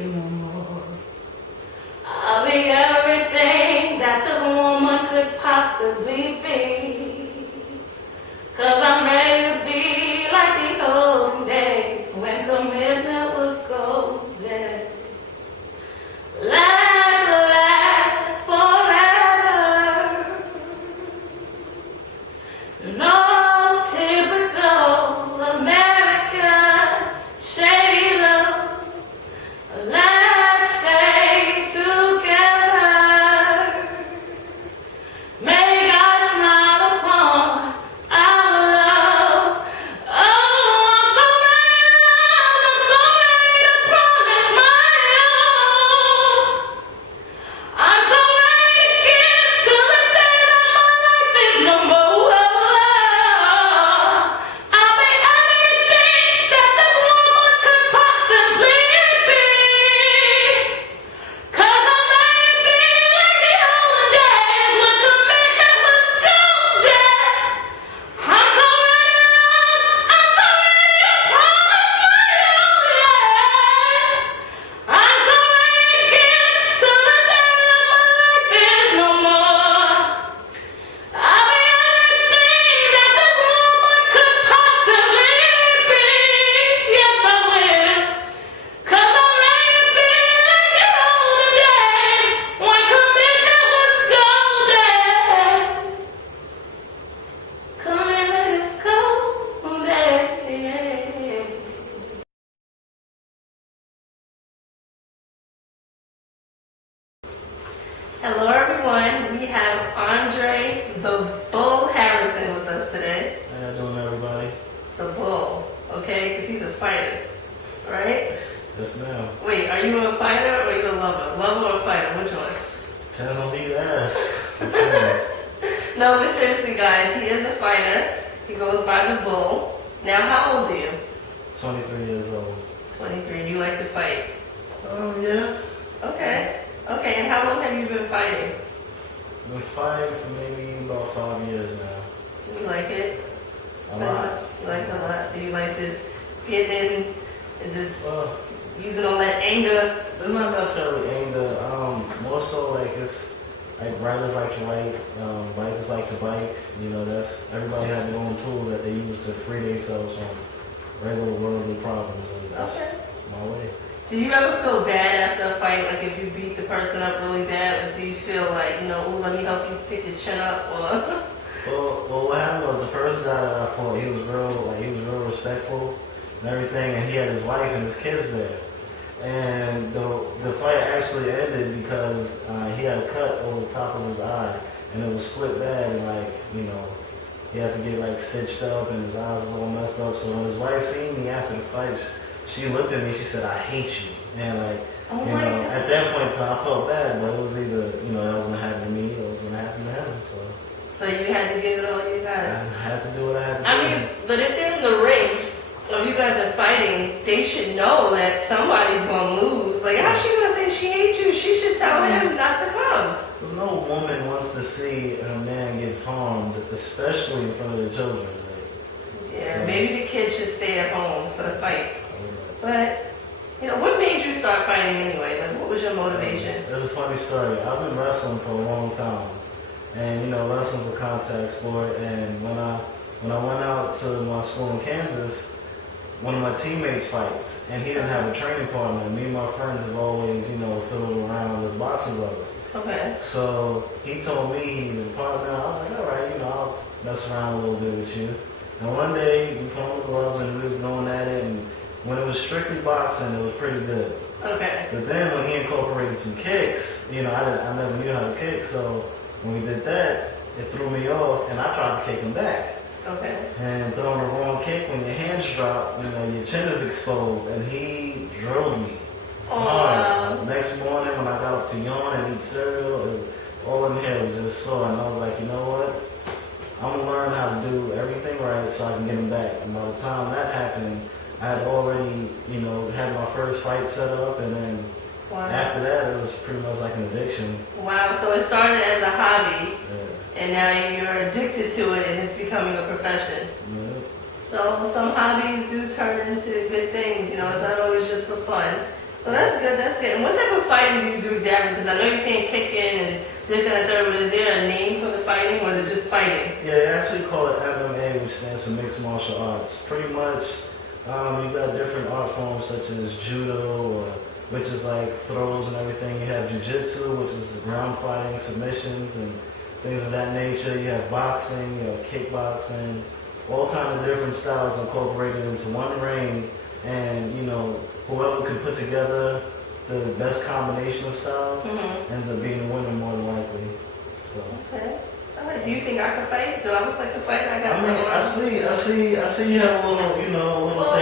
you no more. I'll be everything that this woman could possibly be. 'Cause I'm ready to be like the old days when commitment was golden. Last forever. No typical American shady love. Let's stay together. May God smile upon our love. Oh, I'm so ready to promise my love. I'm so ready to give till the day that my life is no more. I'll be everything that this woman could possibly be. 'Cause I'm ready to be like the old days when commitment was golden. I'm so ready to love. I'm so ready to promise my love, yes. I'm so ready to give till the day that my life is no more. I'll be everything that this woman could possibly be. Yes, I will. 'Cause I'm ready to be like the olden days when commitment was golden. Commitment is golden. Hello, everyone. We have Andre the Bull Harrison with us today. How you doing, everybody? The Bull, okay? Because he's a fighter, right? Yes, ma'am. Wait, are you a fighter or are you a lover? Lover or fighter? Which one? Depends on who you ask. Okay. No, but seriously, guys, he is a fighter. He goes by the Bull. Now, how old are you? 23 years old. 23. You like to fight? Yeah. Okay. Okay, and how long have you been fighting? Been fighting for maybe about 5 years now. You like it? A lot. You like it a lot? So you like just getting in and just Well, using all that anger? it's not necessarily anger. More so like it's like writers like to write, bikers like to bike. You know, that's everybody has their own tools that they use to free themselves from regular worldly problems, and that's my way. Do you ever feel bad after a fight? Like if you beat the person up really bad, or do you feel like, ooh, let me help you pick your chin up, or? Well, what happened was the first guy that I fought, he was real respectful and everything, and he had his wife and his kids there. And the fight actually ended because he had a cut over the top of his eye, and it was split bad, and he had to get like stitched up, and his eyes was all messed up. So when his wife seen me after the fight, she looked at me, she said, "I hate you." And at that point in time, I felt bad, but it was either, that was gonna happen to me or it was gonna happen to him. So you had to give it all you got. I had to do what I had to do. I mean, but if they're in the ring, or you guys are fighting, they should know that somebody's gonna lose. Like, how's she gonna say she hates you? She should tell him not to come. Because no woman wants to see her man gets harmed, especially in front of the children. Yeah, maybe the kids should stay at home for the fight. But, what made you start fighting anyway? Like, what was your motivation? There's a funny story. I've been wrestling for a long time. And, wrestling's a contact sport. And when I went out to my school in Kansas, one of my teammates fights. And he didn't have a training partner. Me and my friends have always, fiddled around with boxing gloves. Okay. So he told me he needed a partner. I was like, all right, I'll mess around a little bit with you. And one day we put on the gloves and we was going at it. And when it was strictly boxing, it was pretty good. Okay. But then when he incorporated some kicks, I never knew how to kick. So when we did that, it threw me off, and I tried to kick him back. Okay. And throwing the wrong kick, when your hands drop, your chin is exposed, and he drilled me. Oh, Next morning when I got up to yawn and eat cereal, all in here was just sore, and I was like, you know what? I'm gonna learn how to do everything right so I can get him back. And by the time that happened, I had already, had my first fight set up, and then after that, it was pretty much like an addiction. Wow, so it started as a hobby, Yeah. and now you're addicted to it, and it's becoming a profession. Yeah. So some hobbies do turn into good things, it's not always just for fun. So that's good, that's good. And what type of fighting do you do exactly? Because I know you're saying kicking and this and the third, but is there a name for the fighting or is it just fighting? Yeah, they actually call it MMA, which stands for Mixed Martial Arts. Pretty much, you got different art forms such as judo, which is like throws and everything. You have jiu-jitsu, which is ground fighting, submissions, and things of that nature. You have boxing, you have kickboxing, all kinds of different styles incorporated into one ring. And, whoever can put together the best combination of styles ends up being the winner more than likely. So. Okay. All right. Do you think I can fight? Do I look like a fighter? I see you have a little, thing there.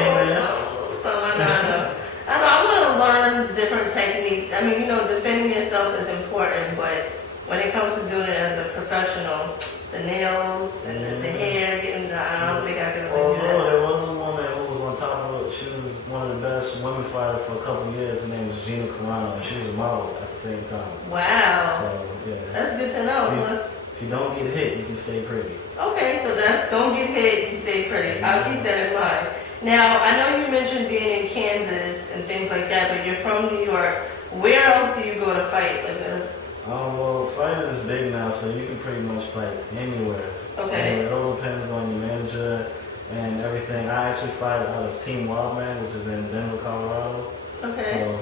I know. I want to learn different techniques. I mean, defending yourself is important, but when it comes to doing it as a professional, the nails and the hair, I don't think I can really do that. There was a woman who was on top of it. She was one of the best women fighters for a couple of years. Her name was Gina Carano, and she was a model at the same time. Wow. So, yeah. That's good to know. If you don't get hit, you can stay pretty. Okay, so that's don't get hit, you stay pretty. I'll keep that in mind. Now, I know you mentioned being in Kansas and things like that, but you're from New York. Where else do you go to fight? Well, fighting is big now, so you can pretty much fight anywhere. Okay. And it all depends on your manager and everything. I actually fight out of Team Wildman, which is in Denver, Colorado. Okay. So,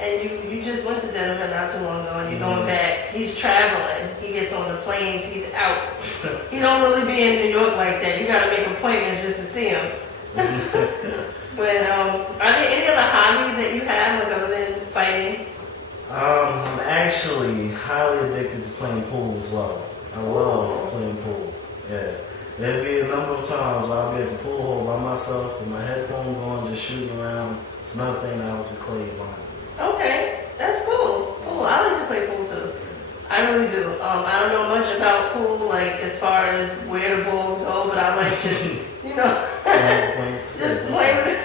And you just went to Denver not too long ago, and you're going back. He's traveling. He gets on the planes. He's out. He don't really be in New York like that. You got to make appointments just to see him. But are there any other hobbies that you have, like other than fighting? I'm actually highly addicted to playing pool as well. I love playing pool. Yeah. There'll be a number of times where I'll be at the pool hole by myself with my headphones on, just shooting around. It's another thing that helps you clear your mind. Okay, that's cool. Cool. I like to play pool too. I really do. I don't know much about pool, like as far as where the balls go, but I like just, just play with.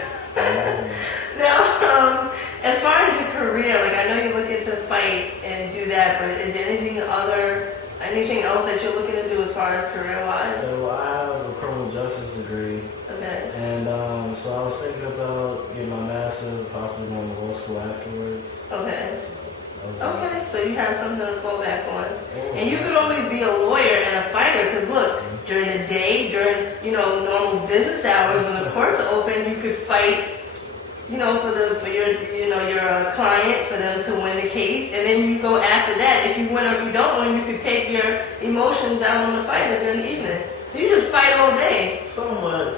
Now, as far as your career, like I know you're looking to fight and do that, but is there anything else that you're looking to do as far as career-wise? Well, I have a criminal justice degree. Okay. And so I was thinking about getting my master's, possibly going to law school afterwards. Okay. Okay, so you have something to fall back on. And you could always be a lawyer and a fighter, because look, during the day, during, normal business hours, when the courts are open, you could fight, for your client, for them to win the case, and then you go after that. If you win or if you don't win, you could take your emotions out on the fighter during the evening. So you just fight all day. Somewhat,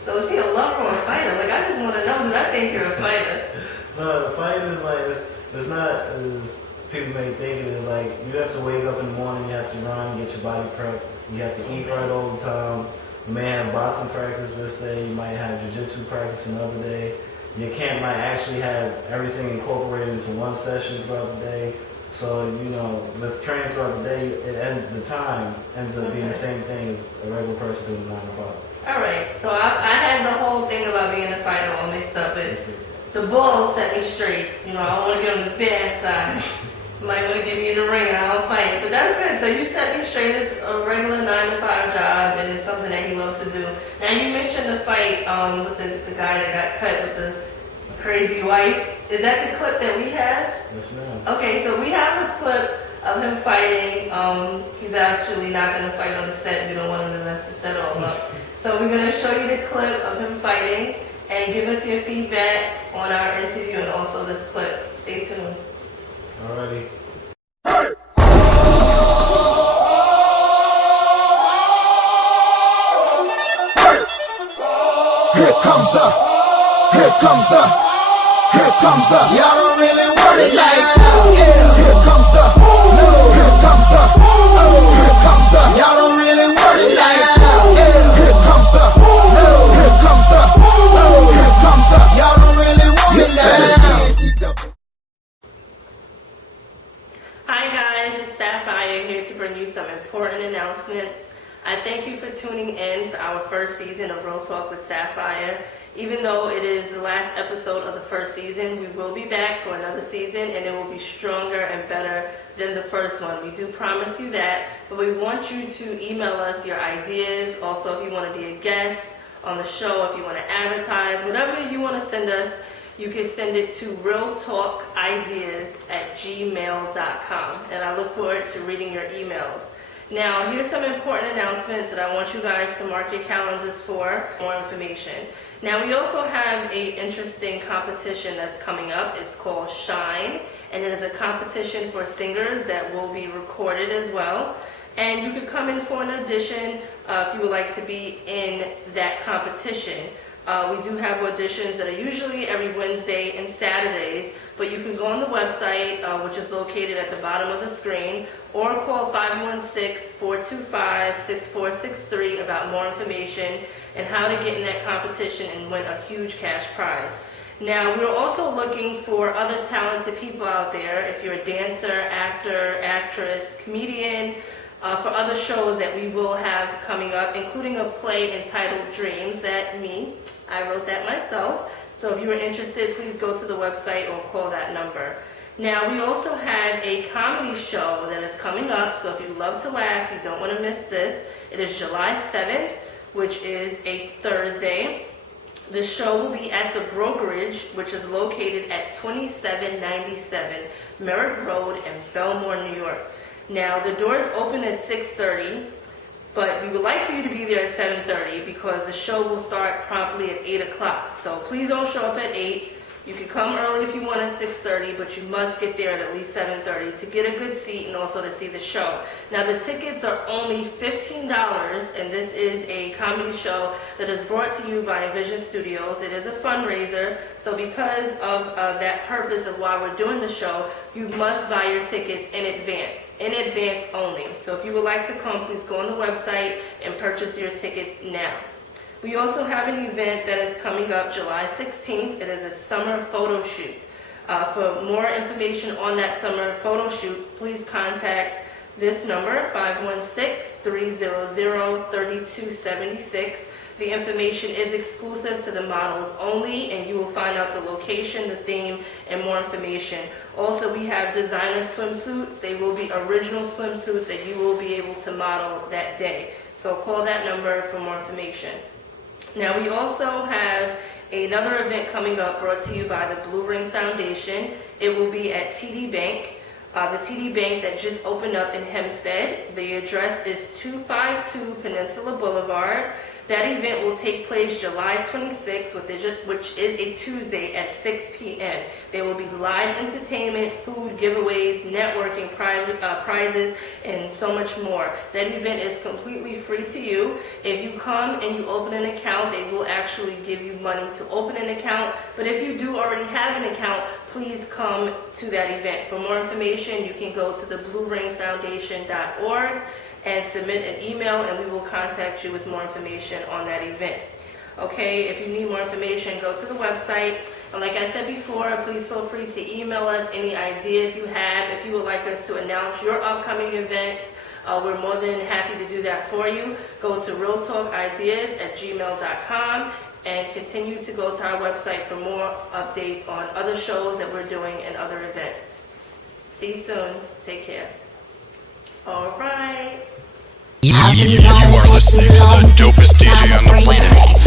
So is he a lover or a fighter? Like, I just want to know, because I think you're a fighter. No, the fight is like, it's not as people may think it is. Like, you have to wake up in the morning, you have to run, get your body prepped, you have to eat right all the time. You may have boxing practice this day, you might have jiu-jitsu practice another day. Your camp might actually have everything incorporated into one session throughout the day. So, with training throughout the day, the time ends up being the same thing as a regular person doing 9 to 5. All right, so I had the whole thing about being a fighter all mixed up. The bull set me straight. I don't want to get on his bad side. You might want to get me in the ring and I'll fight. But that's good. So you set me straight as a regular 9 to 5 job, and it's something that he loves to do. Now you mentioned the fight with the guy that got cut with the crazy wife. Is that the clip that we have? Yes, ma'am. Okay, so we have a clip of him fighting. He's actually not going to fight on the set. We don't want him to mess the set all up. So we're going to show you the clip of him fighting and give us your feedback on our interview and also this clip. Stay tuned. Alrighty. Here comes the, y'all don't really want it like that. Yeah. Here comes the, no. Here comes the, oh. Here comes the, y'all don't really want it like that. Yeah. Here comes the, no. Here comes the, oh. Here comes the, y'all don't really want it like that. Hi guys, it's Sapphire here to bring you some important announcements. I thank you for tuning in for our first season of Real Talk with Sapphire. Even though it is the last episode of the first season, we will be back for another season, and it will be stronger and better than the first one. We do promise you that, but we want you to email us your ideas. Also, if you want to be a guest on the show, if you want to advertise, whatever you want to send us, you can send it to realtalkideas@gmail.com, and I look forward to reading your emails. Now, here's some important announcements that I want you guys to mark your calendars for more information. Now, we also have a interesting competition that's coming up. It's called Shine, and it is a competition for singers that will be recorded as well. And you can come in for an audition if you would like to be in that competition. We do have auditions that are usually every Wednesday and Saturdays, but you can go on the website, which is located at the bottom of the screen, or call 516-425-6463 about more information and how to get in that competition and win a huge cash prize. Now, we're also looking for other talented people out there. If you're a dancer, actor, actress, comedian, for other shows that we will have coming up, including a play entitled Dreams that I wrote that myself. So if you are interested, please go to the website or call that number. Now, we also have a comedy show that is coming up, so if you love to laugh, you don't want to miss this. It is July 7th, which is a Thursday. The show will be at the Brokerage, which is located at 2797 Merritt Road in Belmore, New York. Now, the doors open at 6:30, but we would like for you to be there at 7:30 because the show will start promptly at 8 o'clock. So please don't show up at 8. You can come early if you want at 6:30, but you must get there at least 7:30 to get a good seat and also to see the show. Now, the tickets are only $15, and this is a comedy show that is brought to you by Envision Studios. It is a fundraiser, so because of that purpose of why we're doing the show, you must buy your tickets in advance only. So if you would like to come, please go on the website and purchase your tickets now. We also have an event that is coming up July 16th. It is a summer photo shoot. For more information on that summer photo shoot, please contact this number, 516-300-3276. The information is exclusive to the models only, and you will find out the location, the theme, and more information. Also, we have designer swimsuits. They will be original swimsuits that you will be able to model that day. So call that number for more information. Now, we also have another event coming up brought to you by the Blue Ring Foundation. It will be at TD Bank, the TD Bank that just opened up in Hempstead. The address is 252 Peninsula Boulevard. That event will take place July 26th, which is a Tuesday at 6 p.m. There will be live entertainment, food, giveaways, networking, prizes, and so much more. That event is completely free to you. If you come and you open an account, they will actually give you money to open an account. But if you do already have an account, please come to that event. For more information, you can go to the blueringfoundation.org and submit an email, and we will contact you with more information on that event. Okay, if you need more information, go to the website. And like I said before, please feel free to email us any ideas you have. If you would like us to announce your upcoming events, we're more than happy to do that for you. Go to realtalkideas@gmail.com and continue to go to our website for more updates on other shows that we're doing and other events. See you soon. Take care. All right. You are listening to the dopest DJ on the planet.